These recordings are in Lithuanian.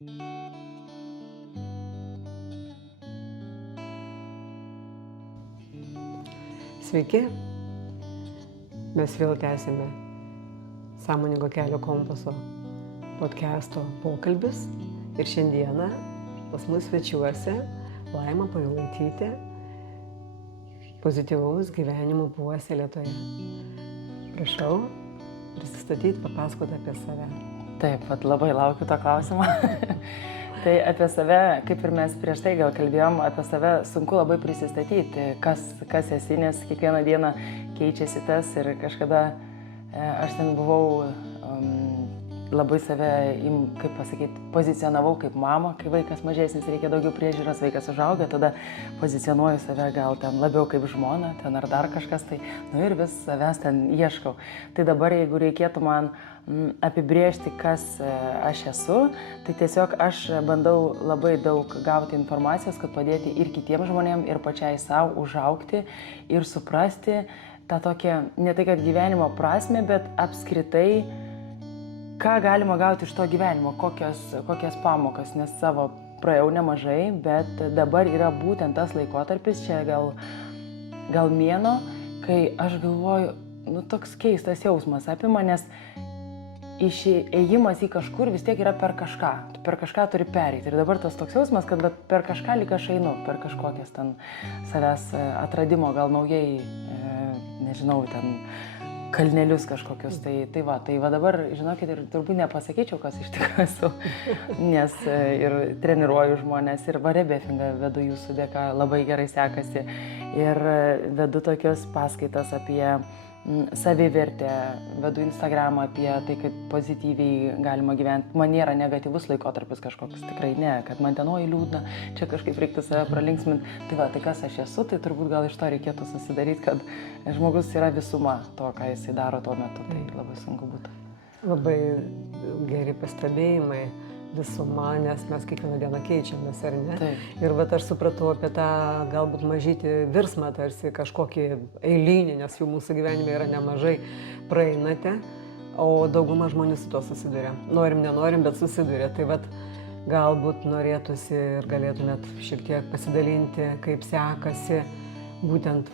Sveiki, mes vėl tęsime Sąmoningo kelio kompaso podcast'o pokalbis ir šiandieną pas mus svečiuose Laima Pajulaitytė, pozityvaus gyvenimo puoselėtoja. Prašau prisistatyti, papasakoti apie save. Taip, labai laukiu to klausimo. Tai apie save, kaip ir mes prieš tai gal kalbėjom, apie save sunku labai prisistatyti, kas esi, nes kiekvieną dieną keičiasi tas ir kažkada aš ten buvau labai save, kaip pasakyti, pozicionavau kaip mama, kai vaikas mažesnis, reikia daugiau priežiūros, vaikas užauga, tada pozicionuoju save gal ten labiau kaip žmona, ten ar dar kažkas, tai ir vis savęs ten ieškau. Tai dabar, jeigu reikėtų man apibrėžti, kas aš esu, tai tiesiog aš bandau labai daug gauti informacijos, kad padėti ir kitiems žmonėms, ir pačiai savo užaugti ir suprasti tą tokią, ne tai kad gyvenimo prasme, bet apskritai, ką galima gauti iš to gyvenimo, kokias pamokas, nes savo praėjau nemažai, bet dabar yra būtent tas laikotarpis, čia gal mėnuo, kai aš galvoju, toks keistas jausmas apima, nes ėjimas į kažkur vis tiek yra per kažką. Tu per kažką turi pereiti. Ir dabar tas toks jausmas, kad per kažką lyg aš einu, per kažkokias ten savęs atradimo, gal naujai, nežinau, ten kalnelius kažkokius. Tai va dabar, žinokit, ir turbūt nepasakyčiau, kas iš tikrųjų esu, nes ir treniruoju žmonės, ir varebefingą vedu jūsų dėka, labai gerai sekasi. Ir vedu tokios paskaitas apie savivertę, vedu Instagramą apie tai, kaip pozityviai galima gyventi. Man nėra negatyvus laikotarpis kažkoks, tikrai ne, kad man tenoj liūdna, čia kažkaip reiktų save pralinksminti. Tai kas aš esu, tai turbūt gal iš to reikėtų susidaryti, kad žmogus yra visuma to, ką jisai daro tuo metu, tai labai sunku būtų. Labai geri pastebėjimai, visuma, nes mes kiekvieną dieną keičiamės, ar ne? Taip. Ir aš supratau apie tą galbūt mažytį virsmą, tarsi kažkokį eilinį, nes jų mūsų gyvenime yra nemažai, praeinate, o dauguma žmonių su to susiduria. Norim, nenorim, bet susiduria. Tai galbūt norėtųsi ir galėtumėt šiek tiek pasidalinti, kaip sekasi būtent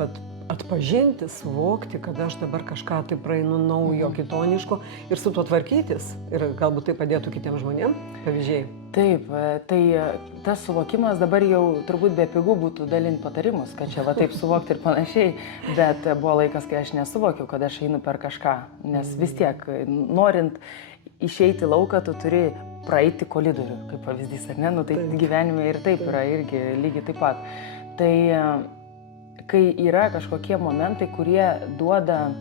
atpažinti, suvokti, kad aš dabar kažką tai praeinu naujo, kitoniško ir su tuo tvarkytis. Ir galbūt tai padėtų kitiems žmonėms, pavyzdžiai. Taip, tai tas suvokimas dabar jau turbūt be pigų būtų dalinti patarimus, kad čia taip suvokti ir panašiai, bet buvo laikas, kai aš nesuvokiau, kad aš einu per kažką, nes vis tiek, norint išeiti lauką, tu turi praeiti koridorių, kaip pavyzdys, ar ne? Tai gyvenime ir taip yra, irgi lygiai taip pat. Tai kai yra kažkokie momentai, kurie duoda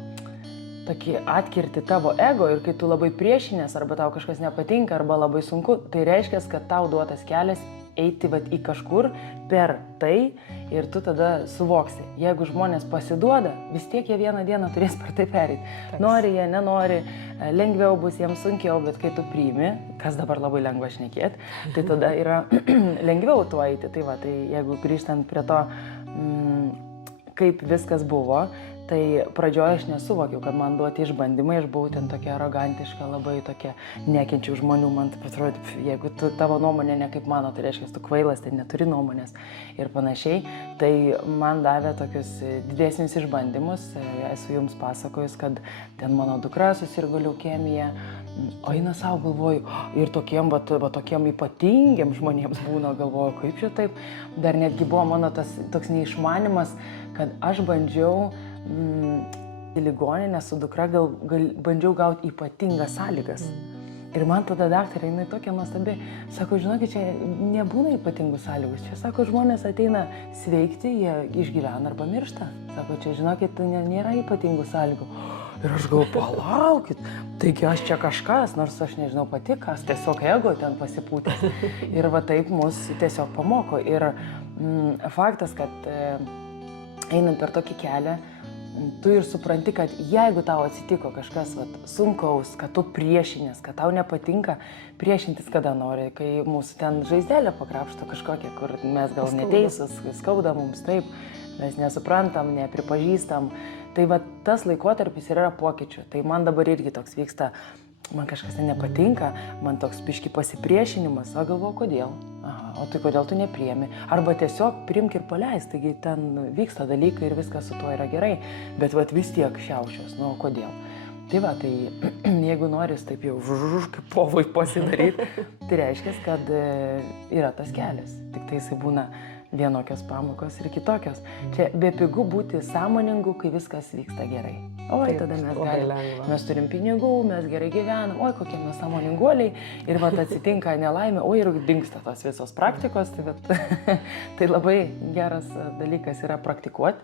tokį atkirti tavo ego ir kai tu labai priešinės, arba tau kažkas nepatinka, arba labai sunku, tai reiškia, kad tau duotas kelias eiti į kažkur per tai ir tu tada suvoksi. Jeigu žmonės pasiduoda, vis tiek jie vieną dieną turės per tai pereiti. Nori jie, nenori, lengviau bus, jiems sunkiau, bet kai tu priimi, kas dabar labai lengva šnekėti, tai tada yra lengviau tuo eiti. Tai jeigu grįžtant prie to, kaip viskas buvo, tai pradžioje aš nesuvokiau, kad man duoti išbandymai, aš buvau ten tokia arogantiška, labai tokia nekenčių žmonių, man taip atrodo, jeigu tavo nuomonė ne kaip mano, tai reiškia, tu kvailas, tai neturi nuomonės ir panašiai, tai man davė tokius didesnius išbandymus, esu jums pasakojus, kad ten mano dukra susirgo leukemija, o eina savo, galvoju, ir tokiem ypatingiam žmonėms būna, galvoju, kaip čia taip, dar netgi buvo mano toks neišmanimas, kad aš bandžiau į ligoninę su dukra, bandžiau gauti ypatingas sąlygas. Ir man tada daktarė, jinai tokia nuostabi, sako, žinokit, čia nebūna ypatingų sąlygų, čia, sako, žmonės ateina sveikti, jie išgyvena arba miršta. Sako, čia, žinokit, nėra ypatingų sąlygų. Ir aš galvoju, palaukit, taigi aš čia kažkas, nors aš nežinau pati, kas, tiesiog ego ten pasipūtęs. Ir taip mus tiesiog pamoko. Ir faktas, kad einant per tokį kelią, tu ir supranti, kad jeigu tau atsitiko kažkas sunkaus, kad tu priešinės, kad tau nepatinka priešintis kada nori, kai mūsų ten žaizdelė pakrapšto kažkokia, kur mes gal neteisus, skauda mums taip, mes nesuprantam, nepripažįstam. Tai tas laikotarpis yra pokyčių. Tai man dabar irgi toks vyksta man kažkas nepatinka, man toks biški pasipriešinimas, o galvoju, kodėl? Aha, o tai kodėl tu nepriemi? Arba tiesiog priimk ir paleist, taigi ten vyksta dalykai ir viskas su tuo yra gerai, bet vis tiek šiaušios, nu kodėl? Tai tai jeigu noris taip jau kaip povai pasidaryti, tai reiškia, kad yra tas kelias, tik tai jisai būna vienokios pamokos ir kitokios. Čia bepigu būti sąmoningu, kai viskas vyksta gerai. Oi, tada mes turim pinigų, mes gerai gyvenam, oi, kokie mes sąmoninguoliai ir atsitinka nelaimė, oi, ir dingsta tos visos praktikos, tai labai geras dalykas yra praktikuoti,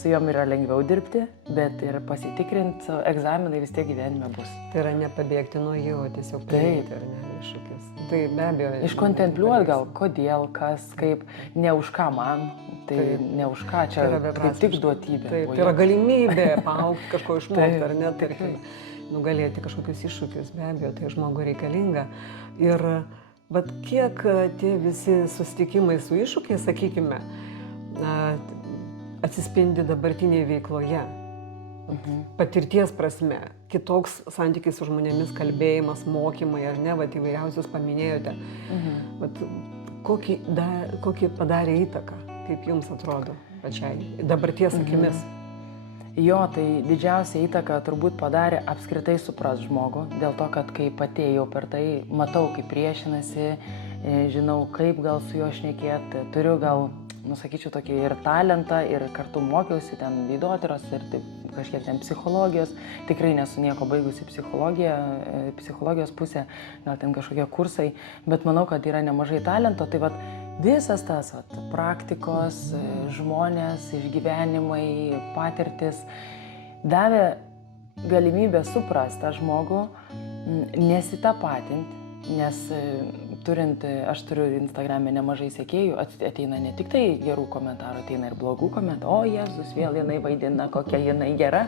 su jom yra lengviau dirbti, bet ir pasitikrinti, egzaminai vis tiek gyvenime bus. Tai yra nepabėgti nuo jų, tiesiog priimti, ar ne, iššūkis. Tai be abejo. Iškontempliuoti gal, kodėl, kas, kaip, ne už ką man, tai ne už ką, čia kaip tik duotybė. Taip, tai yra galimybė paaugti, kažko išmokti, ar ne, tarkim, nugalėti kažkokius iššūkius, be abejo, tai žmogui reikalinga. Ir bet kiek tie visi susitikimai su iššūkiais, sakykime, atsispindi dabartinėje veikloje, patirties prasme, kitoks santykis su žmonėmis, kalbėjimas, mokymai, ar ne, įvairiausius paminėjote. Kokį padarė įtaką, kaip jums atrodo pačiai, dabarties akimis? Jo, tai didžiausia įtaka turbūt padarė apskritai supras žmogų, dėl to, kad kai atėjau per tai, matau, kaip priešinasi, žinau, kaip gal su juo šnekėti, turiu gal, sakyčiau, tokį ir talentą, ir kartu mokiausi ten veidotyros ir taip kažkiek ten psichologijos. Tikrai nesu nieko baigusi psichologijos pusė, gal ten kažkokie kursai, bet manau, kad yra nemažai talento. Tai visas tas praktikos, žmonės, išgyvenimai, patirtis davė galimybę suprasti tą žmogų, nesitapatinti. Nes aš turiu Instagram'e nemažai sekėjų, ateina ne tik tai gerų komentarų, ateina ir blogų komentarų. O Jėzus, vėl jinai vaidina, kokia jinai gera.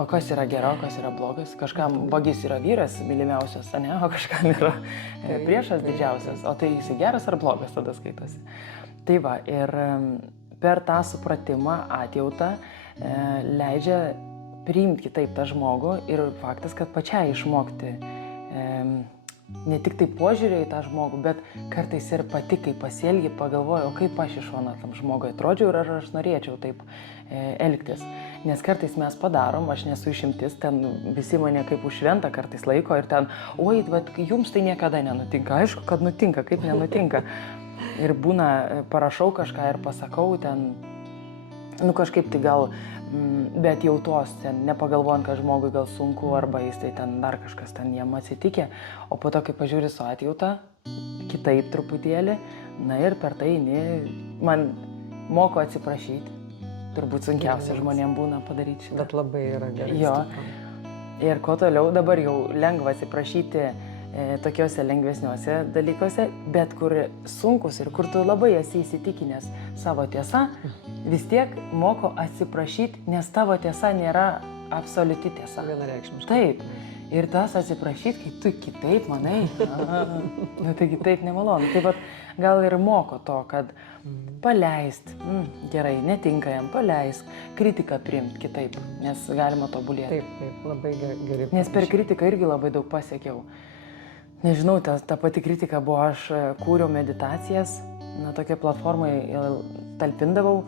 O kas yra gera, o kas yra blogas? Kažkam vagis yra vyras mylimiausias, ne? O kažkam yra priešas didžiausias. O tai jis geras ar blogas tada skaitosi. Tai ir per tą supratimą, atjautą leidžia priimti kitaip tą žmogų ir faktas, kad pačiai išmokti ne tik tai požiūrė į tą žmogų, bet kartais ir pati, kai pasielgi, pagalvoju, o kaip aš iš šono tam žmogui atrodžiau ir ar aš norėčiau taip elgtis. Nes kartais mes padarom, aš nesu išimtis, ten visi mane kaip už šventą kartais laiko ir ten, oi, jums tai niekada nenutinka, aišku, kad nutinka, kaip nenutinka. Ir būna, parašau kažką ir pasakau ten, kažkaip tai gal, bet jau tos, nepagalvojant, kad žmogui gal sunku arba jis tai ten dar kažkas ten jam atsitikė, o po to, kai pažiūri su atjauta, kitaip truputėlį, ir per tai man moko atsiprašyti. Turbūt sunkiausia žmonėm būna padaryti šitą. Bet labai yra gerai. Jo. Ir kuo toliau, dabar jau lengva atsiprašyti tokiuose lengvesniuose dalykuose, bet kur sunkus ir kur tu labai esi įsitikinęs savo tiesa, vis tiek moko atsiprašyti, nes tavo tiesa nėra absoliuti tiesa. Vienareikšmiškai. Taip. Ir tas atsiprašyti, kai tu kitaip manai, tai kitaip nemalonu. Tai gal ir moko to, kad paleist, gerai, netinka jam, paleist, kritiką priimti kitaip, nes galima tobulėti. Taip, labai gerai. Nes per kritiką irgi labai daug pasiekiau. Nežinau, ta pati kritika buvo, aš kūriau meditacijas, tokia platformai talpindavau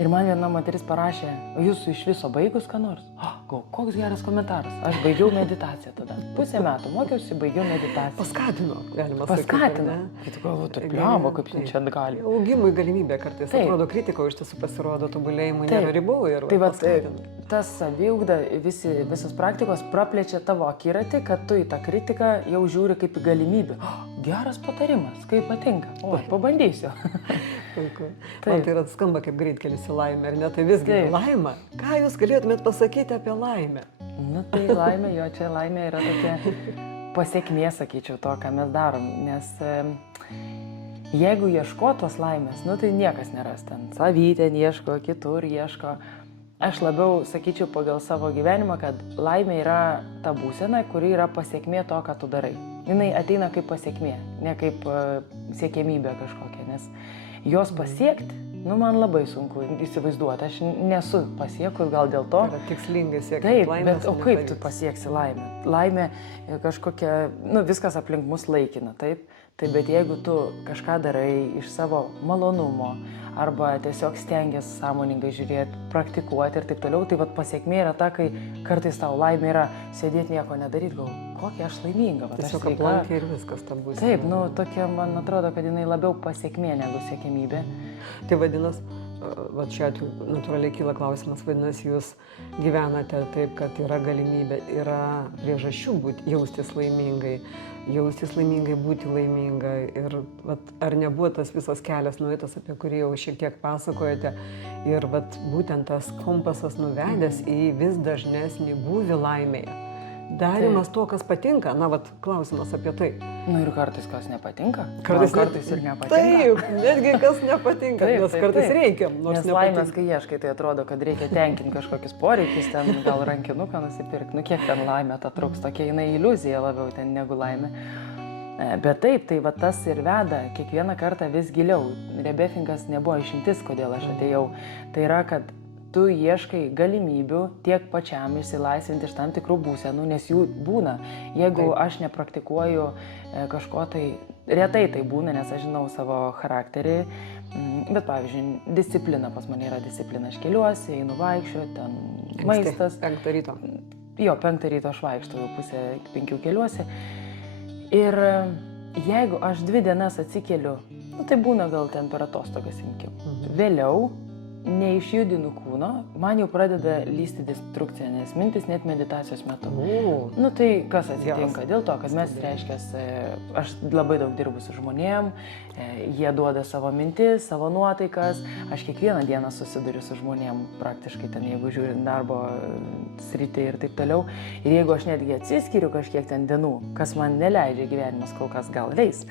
ir man viena moteris parašė, o jūs iš viso baigus ką nors? Koks geras komentaras, aš baigiau meditaciją tada. Pusę metų mokiausi, baigiau meditaciją. Paskatino, galima sakyti. Paskatino. Tai tu galvoji, tai pliamba, kaip čia gali. Augimui galimybė kartais, atrodo, kritiko iš tiesų pasirodo, tobulėjimui nėra ribų ir paskatino. Tas saviugda, visos praktikos praplečia tavo akiratį, kad tu į tą kritiką jau žiūri kaip į galimybę. Geras patarimas, kaip patinka. O, pabandysiu. Man tai yra skamba kaip greitkelis į laimę, ar ne? Tai visgi laimė. Ką jūs galėtumėt pasakyti apie laimę? Tai laimė, jo, čia laimė yra tokia pasiekmė, sakyčiau, to, ką mes darom. Nes jeigu ieško tos laimės, tai niekas neras ten. Savy ten ieško, kitur ieško. Aš labiau sakyčiau pagal savo gyvenimą, kad laimė yra ta būsena, kuri yra pasiekmė to, ką tu darai. Jinai ateina kaip pasiekmė, ne kaip siekiamybė kažkokia, nes jos pasiekti Nu, man labai sunku įsivaizduoti, aš nesu pasiekus gal dėl to. Tai yra tikslingai siekti Taip, laimės. bet o kaip tu pasieksi laimę? Laimė kažkokia, nu, viskas aplink mus laikina, taip? Tai bet jeigu tu kažką darai iš savo malonumo arba tiesiog stengiasi sąmoningai žiūrėti, praktikuoti ir taip toliau, tai vat pasiekmė yra ta, kai kartais tau laimė yra sėdėti nieko nedaryti, gal kokia aš laiminga. Tiesiog aplankė ir viskas tam bus. Taip, nu, tokia, man atrodo, kad jinai labiau pasiekmė negu siekimybė. Tai vadinasi, va čia natūraliai kyla klausimas, vadinasi, jūs gyvenate taip, kad yra galimybė, yra priežasčių jaustis laimingai, būti laiminga. Ir vat, ar nebuvo tas visas kelias nueitas, apie kurį jau šiek tiek pasakojate, ir vat, būtent tas kompasas nuvedęs į vis dažnesnį būvį laimėje. Darimas to, kas patinka, na, vat, klausimas apie tai. Nu ir kartais kas nepatinka. Kartais ir nepatinka. Taip, netgi kas nepatinka, Taip, nes taip, kartais taip. reikia, nors Nes nepatinka. laimės, kai ieškai, tai atrodo, kad reikia tenkinti kažkokius poreikius, ten gal rankinuką nusipirkti, nu kiek ten laimė ta truks, tokia jinai iliuzija labiau ten negu laimė. Bet taip, tai va tas ir veda kiekvieną kartą vis giliau. Rebefingas nebuvo išimtis, kodėl aš atėjau. Tai yra, kad tu ieškai galimybių tiek pačiam išsilaisvinti iš tam tikrų būsenų, nes jų būna. Jeigu aš nepraktikuoju kažko, tai retai tai būna, nes aš žinau savo charakterį, bet pavyzdžiui, disciplina pas mane yra disciplina. Aš keliuosi, einu vaikščioti, ten maistas. 5 ryto. Jo, 5 ryto aš vaikštau, jau pusę 5 keliuosi. Ir jeigu aš 2 dienas atsikeliu, nu, tai būna gal ten per atostogas imkim. Vėliau neišjudinu kūno, man jau pradeda lysti destrukcija, nes mintis net meditacijos metu. Nu tai kas atsitinka? Dėl to, kad mes, reiškia, aš labai daug dirbu su žmonėm, jie duoda savo mintis, savo nuotaikas, aš kiekvieną dieną susiduriu su žmonėm, praktiškai ten, jeigu žiūrint darbo sritį ir taip toliau. Ir jeigu aš netgi atsiskiriu kažkiek ten dienų, kas man neleidžia gyvenimas kol kas gal leis,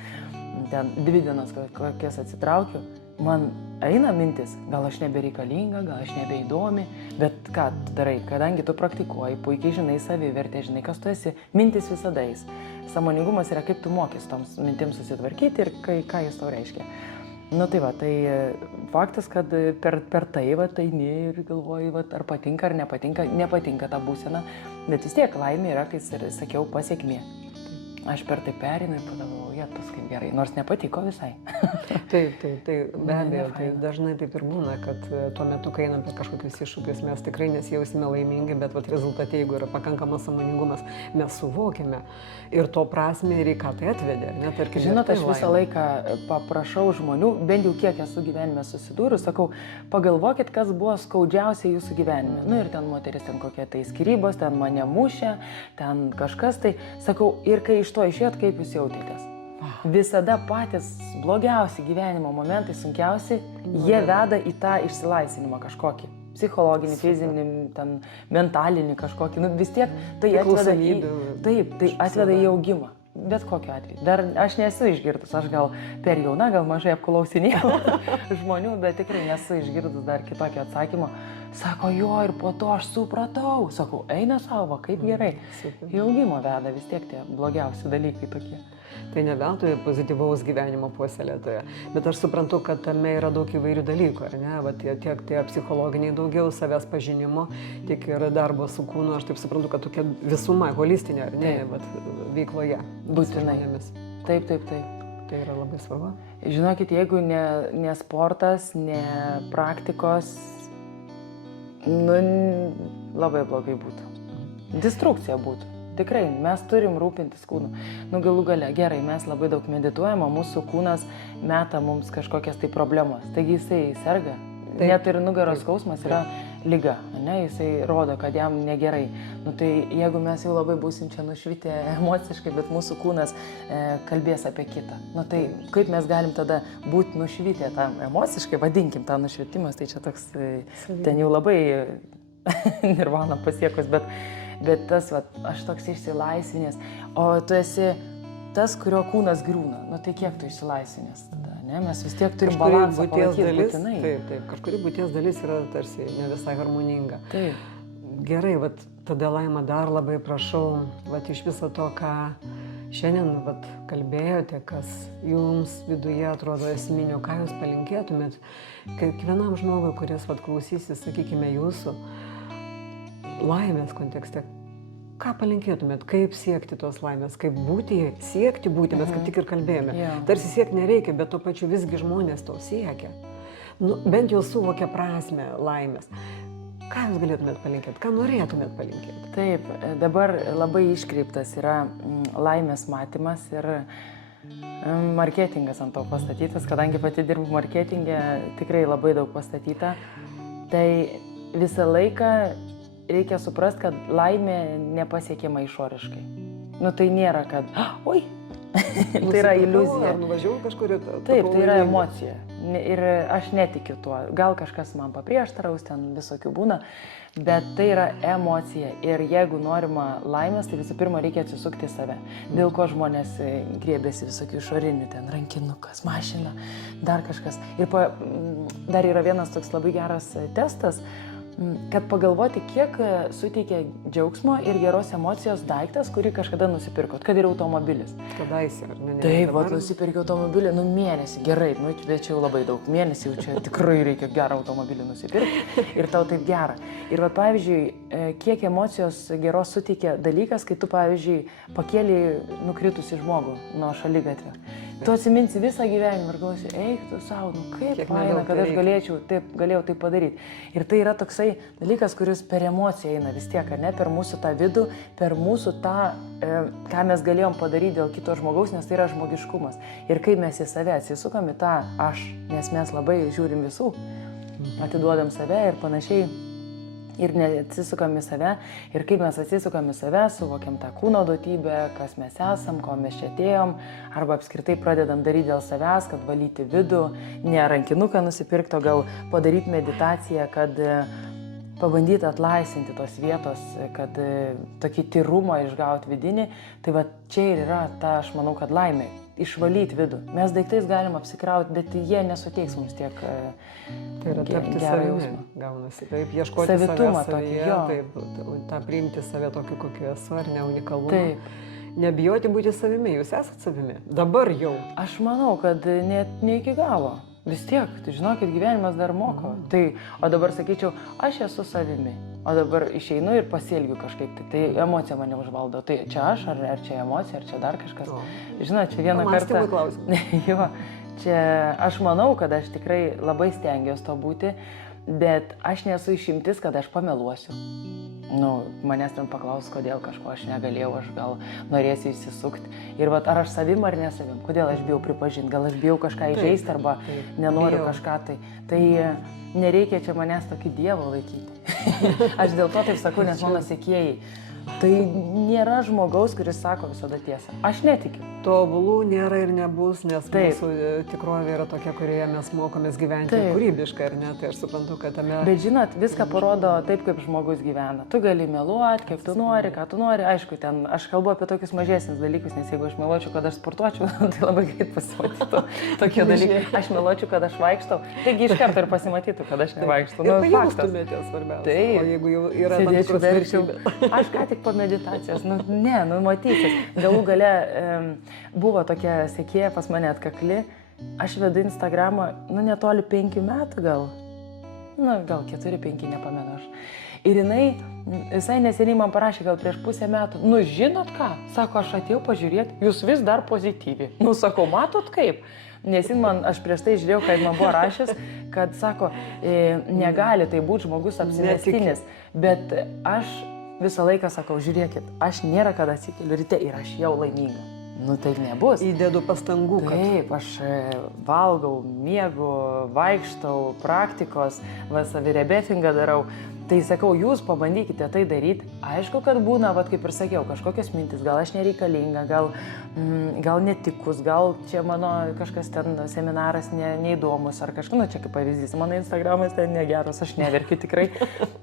ten 2 dienas kokias atsitraukiu, man eina mintis, gal aš nebereikalinga, gal aš nebeįdomi, bet ką tu darai, kadangi tu praktikuoji, puikiai žinai savivertę, žinai, kas tu esi, mintis visada eis. Sąmoningumas yra, kaip tu mokys toms mintims susitvarkyti ir ką jis tau reiškia. Nu tai va, tai faktas, kad per tai va, eini ir galvoji, va, ar patinka ar nepatinka ta būsena, bet vis tiek laimė yra, kai sakiau, pasiekmė. Aš per tai perinu ir pagalvoju, tas kaip gerai, nors nepatiko visai. Taip, be abejo, tai dažnai taip ir būna, kad tuo metu, kai einam per kažkokius iššūkius, mes tikrai nesijausime laimingi, bet rezultate, jeigu yra pakankamas sąmoningumas, mes suvokime ir to prasme ir į ką tai atvedė. Žinot, aš visą laiką paprašau žmonių, bent jau kiek esu gyvenime susidūrus, sakau, pagalvokit, kas buvo skaudžiausia jūsų gyvenime. Nu ir ten moteris, ten kokie tai skyrybos, ten mane mušė, ten kažkas tai, sakau, ir kai iš to išėjot, kaip jūs jautėtės? Visada patys blogiausi gyvenimo momentai, sunkiausi, jie veda į tą išsilaisvinimą kažkokį. Psichologinį, fizinį, ten, mentalinį kažkokį. Nu, vis tiek tai atveda tai atveda į augimą. Bet kokiu atveju. Dar aš nesu išgirdus, aš gal per jauna, gal mažai apklausinėjau žmonių, bet tikrai nesu išgirdus dar kitokio atsakymo. Sako, jo, ir po to aš supratau. Sakau, eina savo, kaip gerai. Į augimą veda vis tiek tie blogiausi dalykai tokie. Tai ne veltui pozityvaus gyvenimo puoselėtoja. Bet aš suprantu, kad tame yra daug įvairių dalykų, ar ne? Va, tiek tie psichologiniai daugiau, savęs pažinimo, tiek ir darbo su kūnu. Aš taip suprantu, kad tokia visuma, holistinė, ar ne, veikloje. Būtinai. Taip. Tai yra labai svarbu. Žinokit, jeigu ne sportas, ne praktikos, nu, labai blogai būtų. Destrukcija būtų. Tikrai, mes turim rūpintis kūnu. Nu, galų gale, gerai, mes labai daug medituojam, o mūsų kūnas meta mums kažkokias tai problemas. Taigi jisai serga. Taip. Net ir nugaros skausmas yra liga, ne? Jisai rodo, kad jam negerai. Nu, tai jeigu mes jau labai būsim čia nušvitę emociškai, bet mūsų kūnas kalbės apie kitą. Nu, tai kaip mes galim tada būti nušvitę tam emociškai, vadinkim tą nušvitimas, tai čia toks, ten jau labai nirvana pasiekus, bet tas, va, aš toks išsilaisvinęs, o tu esi tas, kurio kūnas griūna. Nu tai kiek tu išsilaisvinęs tada, ne? Mes vis tiek turim balansą palaikyti būtinai. Taip, kažkuri būties dalis yra tarsi ne visai harmoninga. Taip. Gerai, vat, tada Laima dar labai prašau, vat, iš viso to, ką Šiandien vat, kalbėjote, kas jums viduje atrodo esminio, ką jūs palinkėtumėt kiekvienam žmogui, kuris vat, klausysis, sakykime, jūsų laimės kontekste. Ką palinkėtumėt, kaip siekti tos laimės, kaip būti, siekti būti, mes kaip tik ir kalbėjome. Tarsi siekti nereikia, bet tuo pačiu visgi žmonės to siekia. Nu, bent jau suvokia prasme laimės. Ką jūs galėtumėt palinkėti, ką norėtumėt palinkėti? Taip, dabar labai iškreiptas yra laimės matymas ir marketingas ant to pastatytas, kadangi pati dirbu marketingė, tikrai labai daug pastatyta. Tai visą laiką reikia suprasti, kad laimė nepasiekiama išoriškai. Nu tai nėra, kad, oi, tai yra iliuzija. Ar nuvažiavau kažkur ir... Taip, tai yra emocija. Ir aš netikiu tuo. Gal kažkas man paprieštaraus, ten visokių būna, bet tai yra emocija. Ir jeigu norima laimės, tai visų pirma reikia atsisukti į save. Dėl ko žmonės griebėsi visokių išorinių, ten rankinukas, mašina, dar kažkas. Ir dar yra vienas toks labai geras testas, kad pagalvoti, kiek suteikia džiaugsmo ir geros emocijos daiktas, kurį kažkada nusipirkot, kad ir automobilis. Kadaise, ar ne? Taip, vat nusipirkiau automobilį, mėnesį, gerai, bet čia jau labai daug, mėnesį jau čia tikrai reikia gerą automobilį nusipirkti ir tau taip gera. Ir vat pavyzdžiui, kiek emocijos geros suteikia dalykas, kai tu pavyzdžiui pakėlį nukritusi žmogų nuo šaligatvio. Tu atsiminsi visą gyvenimą ir galvosi, eik tu savo, nu kaip faina, kad aš galėjau tai padaryti. Ir tai yra toksai dalykas, kuris per emociją eina vis tiek, ar ne, per mūsų tą vidų, per mūsų tą, ką mes galėjom padaryti dėl kito žmogaus, nes tai yra žmogiškumas. Ir kai mes į save atsisukam į tą aš, nes mes labai žiūrim visų, atiduodam save ir panašiai. Ir neatsisukam į save. Ir kaip mes atsisukam į save, suvokiam tą kūno duotybę, kas mes esam, ko mes čia atėjom, arba apskritai pradedam daryti dėl savęs, kad valyti vidų, ne rankinuką nusipirkti, o gal padaryti meditaciją, kad pabandyti atlaisvinti tos vietos, kad tokį tyrumą išgauti vidinį. Tai va čia ir yra ta, aš manau, kad laimė. Išvalyti vidų. Mes daiktais galim apsikrauti, bet jie nesuteiks mums tiek tai yra tapti savimi, gaunasi. Taip, ieškoti savitumą savyje, taip, tą priimti save tokį, kokiu esu, ar ne unikalumą. Taip. Nebijoti būti savimi, jūs esate savimi. Dabar jau. Aš manau, kad net ne iki galo. Vis tiek, tai žinokit, gyvenimas dar moko. Tai, o dabar sakyčiau, aš esu savimi. O dabar išeinu ir pasielgiu kažkaip. Tai emocija mane užvaldo. Tai čia aš, ar čia emocija, ar čia dar kažkas. Žinot, čia vieną kartą... Jo, čia aš manau, kad aš tikrai labai stengiuosi to būti, bet aš nesu išimtis, kad aš pameluosiu. Nu, manęs ten paklaus, kodėl kažko aš negalėjau, aš gal norėsiu įsisukti. Ir vat, ar aš savim ar nesavim, kodėl aš bijau pripažinti, gal aš bijau kažką įžeisti arba nenoriu kažką tai. Tai nereikia čia manęs tokį dievą laikyti. Aš dėl to taip sakau, nes mano sekėjai. Tai nėra žmogaus, kuris sako visada tiesą. Aš netikiu. Tobulų nėra ir nebus, nes mūsų tikrovė yra tokia, kurioje mes mokomės gyventi kūrybiškai, ar ne? Tai aš suprantu, kad tame... Bet žinot, viską parodo taip, kaip žmogus gyvena. Tu gali meluoti, kaip tu nori, ką tu nori. Aišku, ten aš kalbu apie tokius mažesnius dalykus, nes jeigu aš meluočiau, kad aš sportuočiau, tai labai greit pasimatytų tokie dalykai. Aš meluočiau, kad aš vaikštau, taigi iš karto ir pasimatytų, kad aš nevaikštau. Ir pajaustumėte svarbiausia. Taip. O jeigu jau yra tam tikros vertybės. Aš ką tik po meditacijos, matysis. Galų gale buvo tokia sekėja pas mane atkakli, aš vedu Instagramą, netoli 5 metų gal, gal 4-5, nepamenu aš. Ir jinai visai neseniai man parašė, gal prieš pusę metų, žinot ką, sako, aš atėjau pažiūrėti, jūs vis dar pozityvi. Sakau, matot kaip? Nes aš prieš tai žiūrėjau, kad man buvo rašęs, kad sako, negali tai būti žmogus apsimestinis, bet aš visą laiką sakau, žiūrėkit, aš nėra, kad atsikeliu ryte ir aš jau laiminga. Taip nebus. Įdedu pastangų, kad... Taip, aš valgau, miegu, vaikštau, praktikos, savirebefingą darau. Tai sakau, jūs pabandykite tai daryti. Aišku, kad būna, kaip ir sakiau, kažkokios mintis, gal aš nereikalinga, gal netikus, gal čia mano kažkas ten seminaras neįdomus ar kažkas, čia kaip pavyzdys, mano Instagramas ten negeras, aš neverkiu tikrai,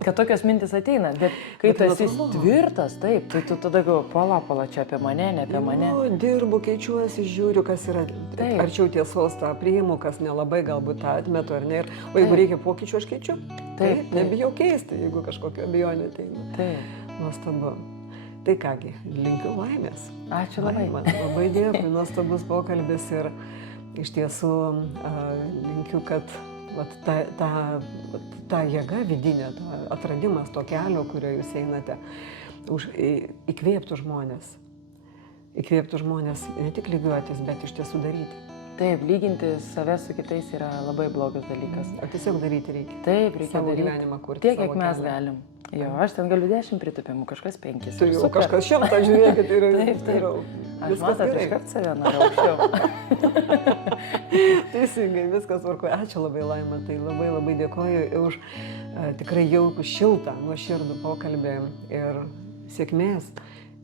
kad tokios mintis ateina. Bet kai tu esi tvirtas, taip, tai tu tada galvoji, pala, čia apie mane, ne apie mane. Dirbu, keičiuosi, žiūriu, kas yra arčiau tiesos, tą priimu, kas nelabai galbūt tą atmetu ar ne. O jeigu reikia pokyčių, aš keičiu. Taip, nebijau keisti, jeigu kažkokio abejonė ateina. Taip. Nuostabu. Tai kągi, linkiu laimės. Ačiū labai. Laima, labai dėkui, nuostabus pokalbis ir iš tiesų linkiu, kad vat, ta jėga vidinė, ta atradimas to kelio, kurio jūs einate, įkvėptų žmonės. Įkvėptų žmonės ne tik lygiuotis, bet iš tiesų daryti. Taip, lyginti save su kitais yra labai blogas dalykas. O tiesiog daryti reikia. Taip, reikia savo daryti. gyvenimą kurti. Tiek, kiek savo mes kelią. galim. Jo, aš ten galiu 10 pritupimų, kažkas 5. Tai jau kažkas 100, žiūrėkit, ir Taip. Aš viskas matot, gerai. iškart save noriu aukščiau. Teisingai, viskas tvarkoja. Ačiū labai, Laima, tai labai dėkoju už tikrai jaukų, šiltą, nuoširdų pokalbį ir sėkmės,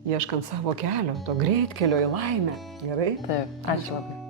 ieškant savo kelio, to greitkelio į laimę. Gerai? Taip, ačiū labai.